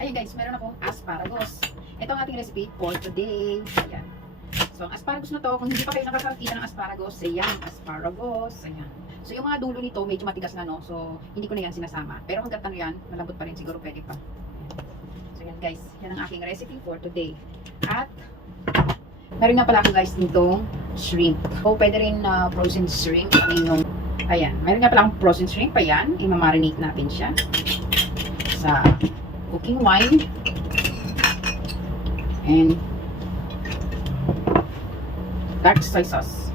Ayun guys, meron akong asparagus. Ito ang ating recipe for today. Ayan. So, ang asparagus na to, kung hindi pa kayo nakakakita ng asparagus, ayan, asparagus, ayan. So, yung mga dulo nito, medyo matigas na, no? So, hindi ko na yan sinasama. Pero hanggat ano yan, malambot pa rin, siguro pwede pa. Ayan. So, yan guys, yan ang aking recipe for today. At, meron nga pala ako guys nitong shrimp. O, pwede rin frozen shrimp. Ayan, meron nga pala akong frozen shrimp. Ayan, imamarinate natin siya sa cooking wine. And dark soy sauce.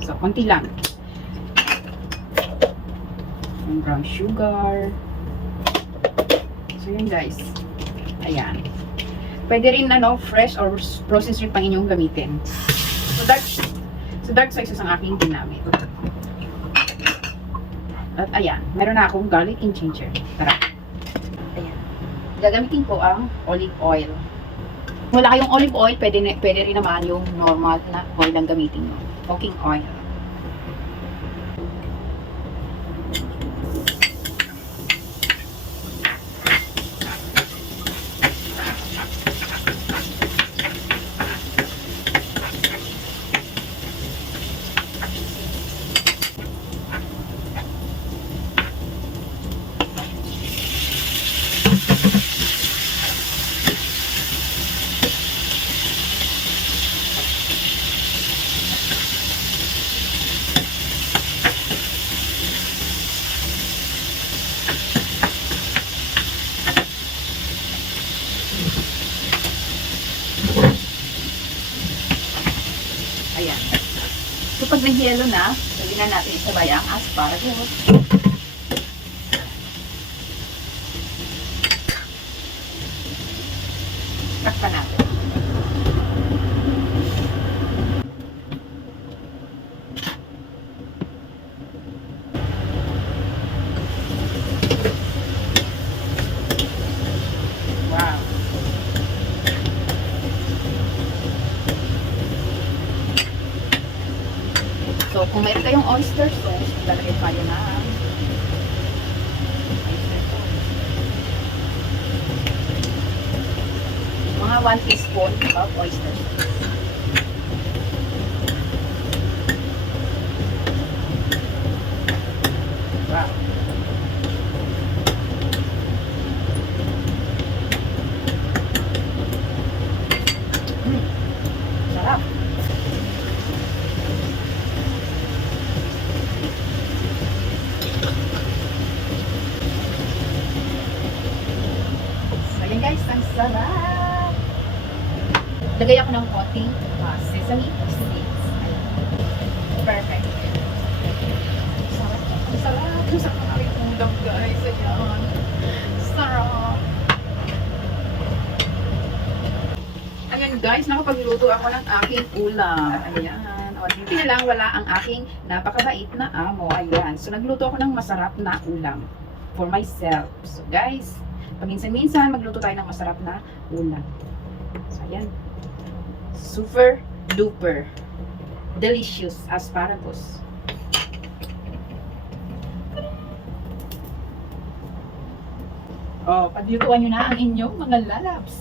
So, konti lang. And brown sugar. So, yun guys. Ayan. Pwede rin fresh or processed shrimp pang inyong gamitin. So, dark soy sauce ang aking ginamit. At ayan, meron na akong garlic and ginger. Tara. Ayan. Gagamitin ko ang olive oil. Kung wala kayong olive oil, pwede rin naman yung normal na oil ang gamitin nyo. Cooking oil. Ayan. So, pag nag-yelo na, sabi na natin isabay ang asparagus. Takpan natin. Wow. So, kung meron kayong oyster sauce, lalagay tayo na oyster sauce. Mga 1 teaspoon of oyster sauce. Wow. Sarap. Ayan guys, ang sarap! Lagay ako ng konting sesame seeds. Ayan. Perfect. Sarap. Ang sarap. Ang sarap ng aking ulam guys. Ayan. Sarap. Ayan guys, nakapagluto ako ng aking ulam. Ayan. O, hindi na lang wala ang aking napakabait na amo. Ayan. So, nagluto ako ng masarap na ulam for myself. So, guys, paminsan-minsan, magluto tayo ng masarap na ulam. So, ayan. Super duper delicious asparagus. Oh, paglutuan nyo na ang inyong mga lalabs.